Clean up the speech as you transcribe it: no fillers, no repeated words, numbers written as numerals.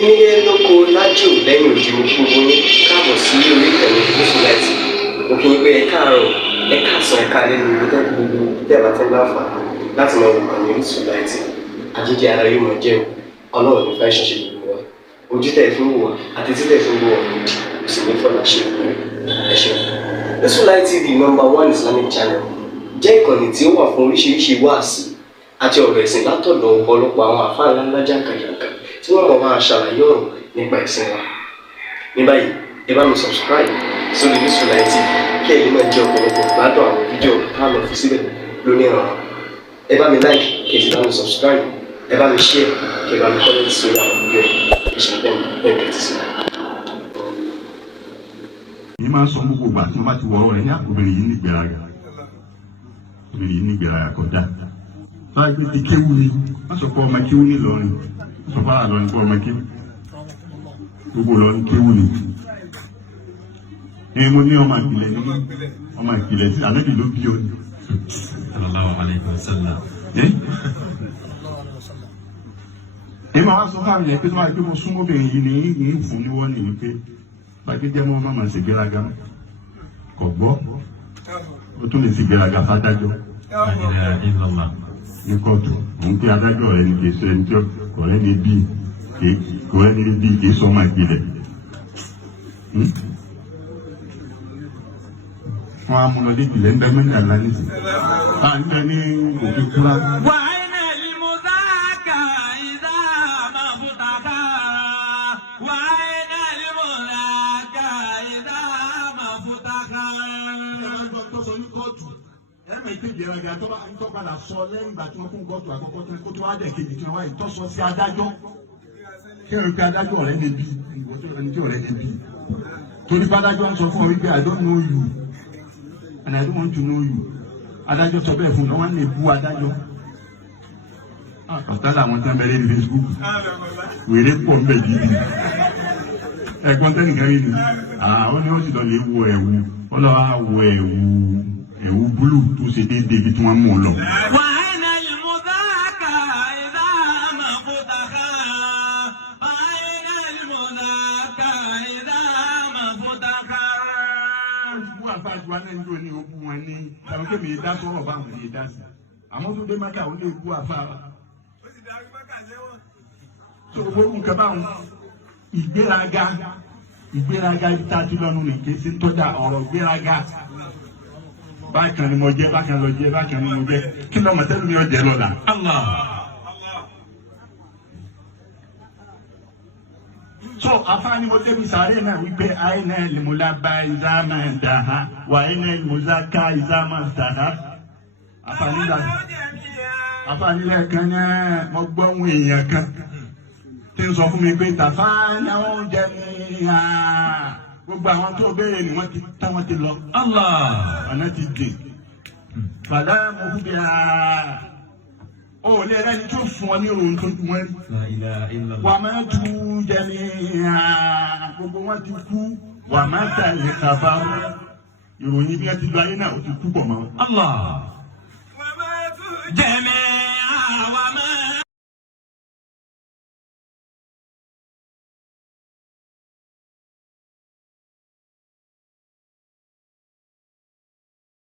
Nílé lóko lájò lẹ́yìn òdì mo kí gbogbo yín káàbọ̀ sí orí ìkànnì Orísunláìtì. Mo kí yín pé ẹ káàárọ̀, ẹ káàsán, ẹ káalẹ́ ní ibi tẹ́kù gbogbo tẹ́ẹ̀bà tẹ́ láǹfààní láti máa wò ìkànnì Orísunláìtì. Àjíjẹ ara yóò máa jẹun, Ọlọ́run ní fẹ́ ṣọṣẹ́ gbogbo wa. Ojú tẹ̀ fi ń wò wá àti títẹ̀ fi ń wò wá lòdì, kò sì ní fọ́nà ṣe ẹ ṣeun. Orísunláìtì TV #1 Islamic channel jẹ́ ìkànnì tí ó wà fún oríṣiríṣi wáàsí àti ọ̀rọ̀ ẹ̀sìn látọ̀dọ̀ ọ̀pọ̀lọpọ̀ àwọn àfáà ńláńlá jàǹkàjàǹkà tí wọ́n mọ̀ máa ṣàlàyé ọ̀rọ̀ nípa ẹ̀sìn wa. Ní báyìí, ẹ bá mi subscribe sórí Orísunláìtì kí ẹ lè máa jẹ ọ̀pọ̀lọpọ̀ gbádùn àwọn fídíò táwọn fi síbẹ̀ lónìí ọ̀rọ̀. Ẹ bá mi like kí ẹ sì bá mi subscribe, ẹ bá mi share kí ẹ bá mi comment sórí àwọn fídíò ìṣẹ̀lẹ̀ bẹ́ẹ̀ sí. Èyí máa ń sọ gbogbo ìgbà tí wọ́n bá ti wọ ọ̀rọ̀ rẹ̀ ní obìnrin yìí ní ìgbéraga. Obìnrin yìí ní ìgbéraga kọjá. Sọ́ra pé ti kéwú ni, wọ́n sọ pé ọmọ kéwú ní Ìlọrin, wọ́n sọ pé àlọ́ ní pé ọmọ kéwú. Gbogbo Ìlọrin kéwú ni. Èyí mo ní ọmọ ìpìlẹ̀ ní ọmọ ìpìlẹ̀ tí àlejò ló bí o ní. Sallallahu alaihi wasallam. Èyí máa wá sọ fún àmì ẹ̀ pé tó máa gbé mo súnmọ́ obìnrin yìí ní ìfún ní wọ́n ní wípé bàtí jẹ́ mọ́ máa ṣe gbéraga kò gbọ́ ó tún lè fi gbéraga fádájọ́ ní kóòtù òun pé adájọ́ rẹ̀ ní kì í ṣe ẹni tí kò rẹ́ ní bí kì í sọ ọmọ ìpìlẹ̀ wọ́n á mú lọ dé ìpìlẹ̀ ń bẹ́ mẹ́ta lánìí sí à ń bẹ ní òfin kúrá. Ẹ̀mí ìpèjì ẹ̀rọ̀gà tó bá ń tọ́ padà sọ lẹ́yìn ìgbà tí wọ́n fún kóòtù àkọ́kọ́ tó kó tó wá dẹ̀ kejì tí wọ́n wá ìtọ́sọ sí adájọ́. Kí ẹ̀rọ pé adájọ́ ọ̀rẹ́ lè bí ẹni tí ọ̀rẹ́ lè bí. Torí pé adájọ́ ń sọ fún ọ wípé I don't know you and I don't want to know you. Adájọ́ sọ bẹ́ẹ̀ fún un, wọ́n lè bú adájọ́. Ọ̀tá làwọn tí wọ́n bẹ̀rẹ̀ ní Facebook. Wèrè pọ̀ ń bẹ̀ gidi. Ẹ̀gbọ́n tẹ́nìkan yìí ni àwọn ni wọ́n ti lọ lè wọ ẹ̀wù ọlọ́wà wọ ẹ̀wù búlù tó ṣe déédéé bí tí wọ́n mú un lọ. Wọ́n àfáàjú wa náà ń lò ní ogún wọn ní àwọn kébì yìí dá sọ́rọ̀ bá àwọn yìí dá sí. Àmọ́ tó dé Mákà ó lè kú àfáà. Tó o gbóògùn kẹ́ báwọn ìgbéraga tá a ti lọ́nu ní kí n sí tọ́jà ọ̀rọ̀ ìgbéraga. Bákan ni mo jẹ́, bákan lọ jẹ́, bákan ni mo jẹ́. Kí lọ́mọ tẹ́lẹ̀ mi ò jẹ́ lọ́la. So afáàní mo débi sàárè náà wípé àìní ìlmùlá bá ìzámà dàhá wà àìní ìlmùlá ká ìzámà dàhá. Afáàní lẹ́ẹ̀kan náà mo gbọ́ ohun èèyàn kan tí ń sọ fún mi pé tàfá ni àwọn oúnjẹ mi gbogbo àwọn tó béèrè ni wọ́n ti tán wọ́n ti lọ. Ọ̀nà ti dè. Fàdá mo kú bí ó lé ẹni tó fún ọ ní òun tó dùn wọ́n. Wà máa tu jẹ ní gbogbo wọn ti kú. Wà máa tà ní kàbá. Ìròyìn bí wọ́n ti lọ ayé náà ó ti kú pọ̀ mọ́.